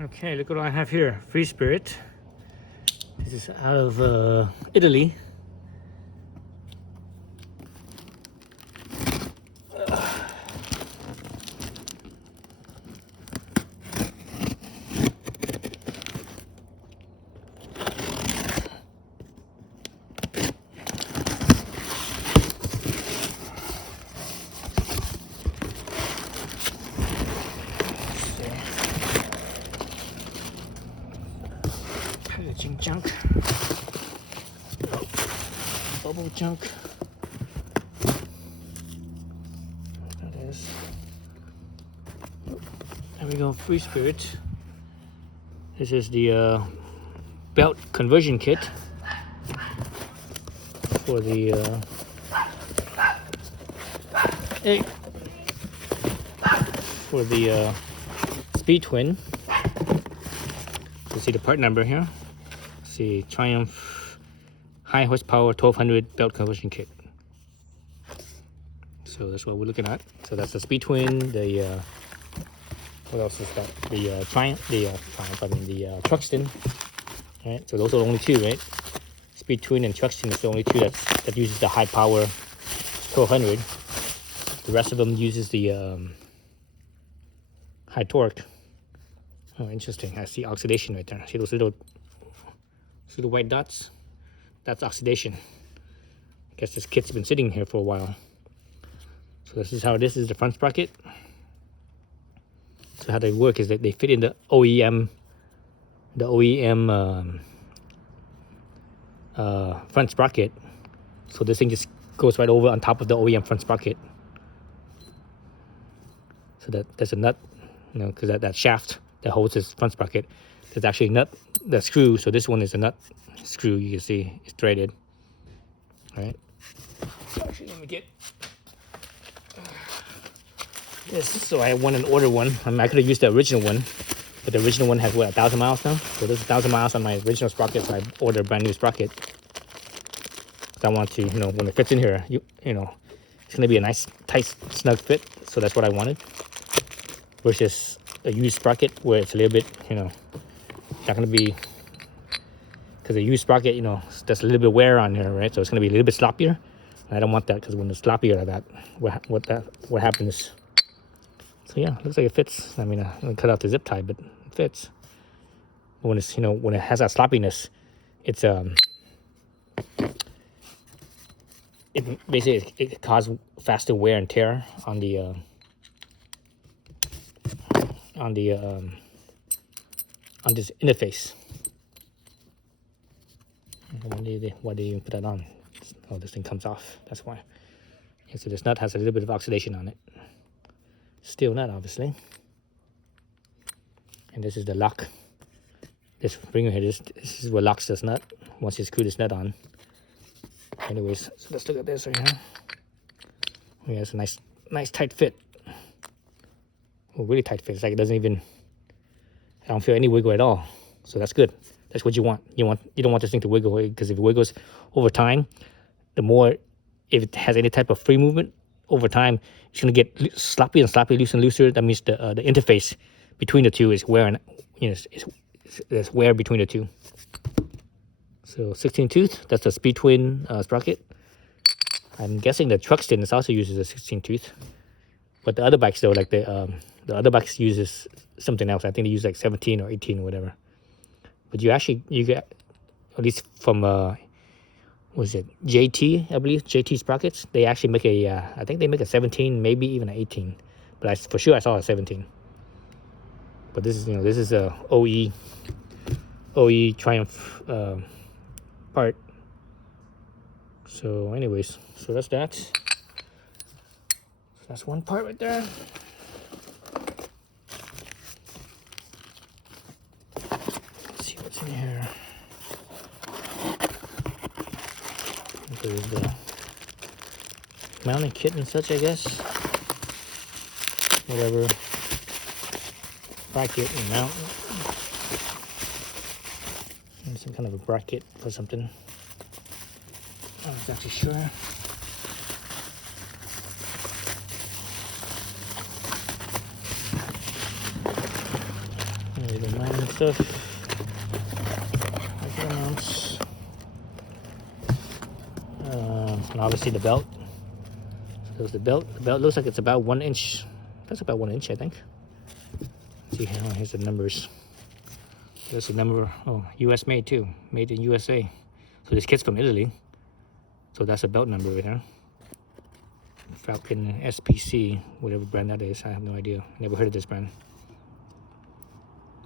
Okay, look what I have here. FreeSpirit. This is out of Italy. Packaging junk. Bubble junk. That is. There we go, FreeSpirit. This is the belt conversion kit for the SpeedTwin. You see the part number here. See, Triumph high horsepower 1200 belt conversion kit. So that's what we're looking at. So that's the SpeedTwin. The what else is that? The Triumph. The Truxton. Right. So those are the only two, right? SpeedTwin and Truxton is the only two that uses the high power 1200. The rest of them uses the high torque. Oh, interesting. I see oxidation right there. See those little white dots? That's oxidation. I guess this kit's been sitting here for a while. So this is how this is the front sprocket. So how they work is that they fit in the OEM front sprocket. So this thing just goes right over on top of the OEM front sprocket. So there's a nut, you know, because that shaft that holds this front sprocket, there's actually a nut, the screw. So this one is a nut screw. You can see it's threaded. All right. Actually, let me get this. So I went and ordered one. I could have used the original one, but the original one has what, 1,000 miles now. So there's 1,000 miles on my original sprocket. So I ordered a brand new sprocket. So I want to, you know, when it fits in here, you know, it's gonna be a nice, tight, snug fit. So that's what I wanted. Versus a used sprocket where it's a little bit, you know, not going to be, because a used sprocket, you know, there's a little bit of wear on here, right? So it's going to be a little bit sloppier. And I don't want that, because when it's sloppier like that, what happens? So yeah, looks like it fits. I mean, I'm going to cut out the zip tie, but it fits. But when it's, you know, when it has that sloppiness, it's it basically it causes faster wear and tear on this interface. Why do you even put that on? Oh, this thing comes off. That's why. Yeah, so this nut has a little bit of oxidation on it. Steel nut, obviously. And this is the lock. This ring here, this is what locks this nut once you screw this nut on. Anyways, so let's look at this right here. Yeah, it's a nice tight fit. Oh, really tight fit. It's like it doesn't even, I don't feel any wiggle at all. So that's good. That's what you want. You don't want this thing to wiggle, because if it wiggles over time, the more, if it has any type of free movement over time, it's going to get sloppy and sloppy, loose and looser. That means the interface between the two is wear, and you know, there's wear between the two. So 16 tooth, that's the SpeedTwin sprocket. I'm guessing the Truxton also uses a 16 tooth, but the other bikes though, like the other bikes uses something else. I think they use like 17 or 18 or whatever. But you get, at least from what was it, JT, I believe, JT sprockets. They actually make I think they make a 17, maybe even an 18. But for sure I saw a 17. But this is, you know, this is a OE Triumph part. So anyways, so that's that. So that's one part right there. Let's see what's in here. There's the mounting kit and such, I guess. Whatever. Bracket and mount. And some kind of a bracket for something. I'm not exactly sure. The minor stuff. Mounts. And obviously the belt. So there's the belt. The belt looks like it's about 1 inch. That's about 1 inch, I think. Let's see, here's the numbers. There's the number. Oh, US made too. Made in USA. So this kit's from Italy. So that's a belt number right there. Falcon SPC, whatever brand that is. I have no idea. Never heard of this brand.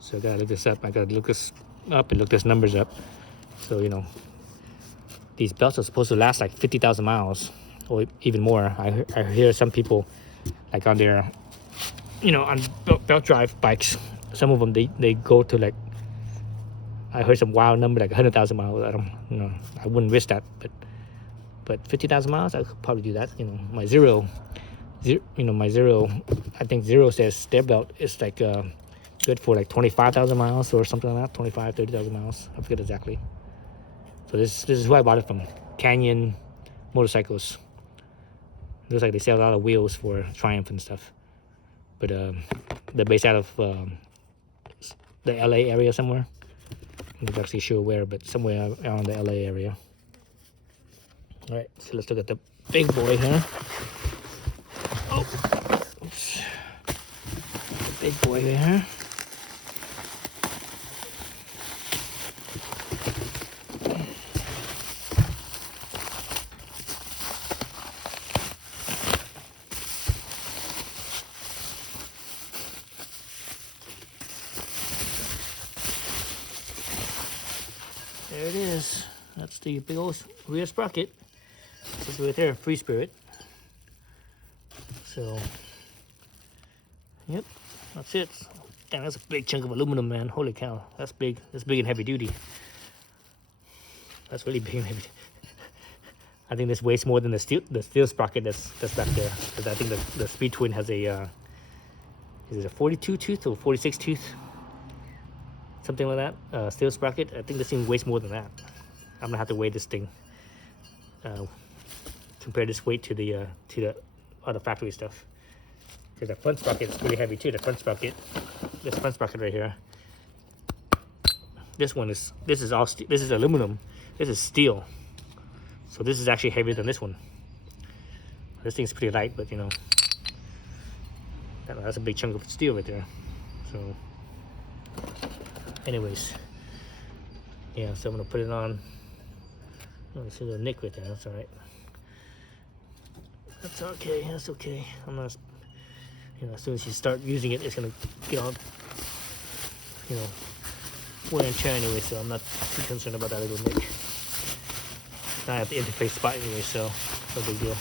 So I gotta look this up. I gotta look this up and look these numbers up. So, you know, these belts are supposed to last like 50,000 miles or even more. I hear some people, like on their, you know, on belt drive bikes, some of them, they go to like, I heard some wild number, like 100,000 miles. I don't, you know, I wouldn't risk that, but 50,000 miles, I could probably do that. You know, my zero, I think Zero says their belt is like good for like 25,000 miles or something like that, 25, 30,000 miles. I forget exactly. So this is who I bought it from, Canyon Motorcycles. Looks like they sell a lot of wheels for Triumph and stuff. But they're based out of the LA area somewhere. I'm not actually sure where, but somewhere around the LA area. All right, so let's look at the big boy here. Oh, oops. The big boy here. There it is. That's the big old rear sprocket. It's right there, FreeSpirit. So, yep, that's it. Damn, that's a big chunk of aluminum, man. Holy cow, that's big. That's big and heavy duty. That's really big and heavy. I think this weighs more than the steel sprocket that's back there. Because I think the SpeedTwin has a is it a 42 tooth or 46 tooth? Something like that. Steel sprocket. I think this thing weighs more than that. I'm gonna have to weigh this thing. Compare this weight to the other factory stuff. Because the front sprocket is really heavy too. The front sprocket, this front sprocket right here. This is all steel. This is aluminum. This is steel. So this is actually heavier than this one. This thing's pretty light, but you know, that's a big chunk of steel right there. So, anyways, yeah. So I'm gonna put it on. Oh, see the nick right there. That's all right. That's okay. That's okay. I'm not, you know, as soon as you start using it, it's gonna get all, you know, wear and tear anyway. So I'm not too concerned about that little nick. I have the interface spot anyway, so no big deal.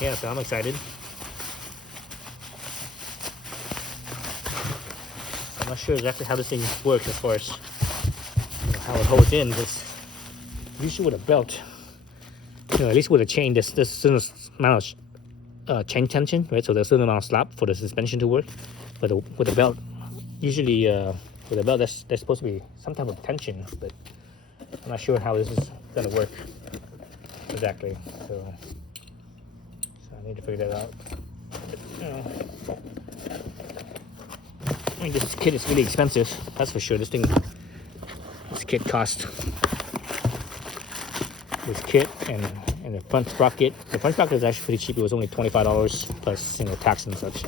Yeah, so I'm excited. I'm not sure exactly how this thing works as far as, you know, how it holds in. Because usually with a belt, you know, at least with a chain, there's a certain amount of chain tension, right? So there's a certain amount of slap for the suspension to work. But with a belt, usually with a belt, there's supposed to be some type of tension, but I'm not sure how this is gonna work exactly. So I need to figure that out. But, you know, I mean, this kit is really expensive, that's for sure. This kit cost. This kit and the front sprocket. The front sprocket is actually pretty cheap. It was only $25 plus, you know, tax and such.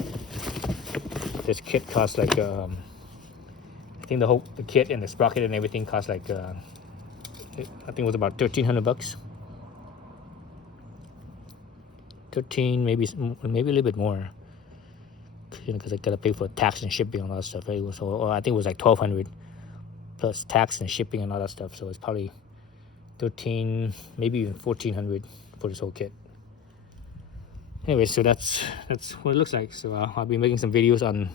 This kit cost like I think the kit and the sprocket and everything cost like I think it was about $1,300. 13, maybe a little bit more. You know, because I gotta pay for tax and shipping and all that stuff. Right? So I think it was like $1,200 plus tax and shipping and all that stuff. So it's probably 13, maybe even 1,400 for this whole kit. Anyway, so that's what it looks like. So I'll be making some videos on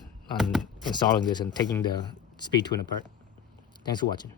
installing this and taking the SpeedTwin apart. Thanks for watching.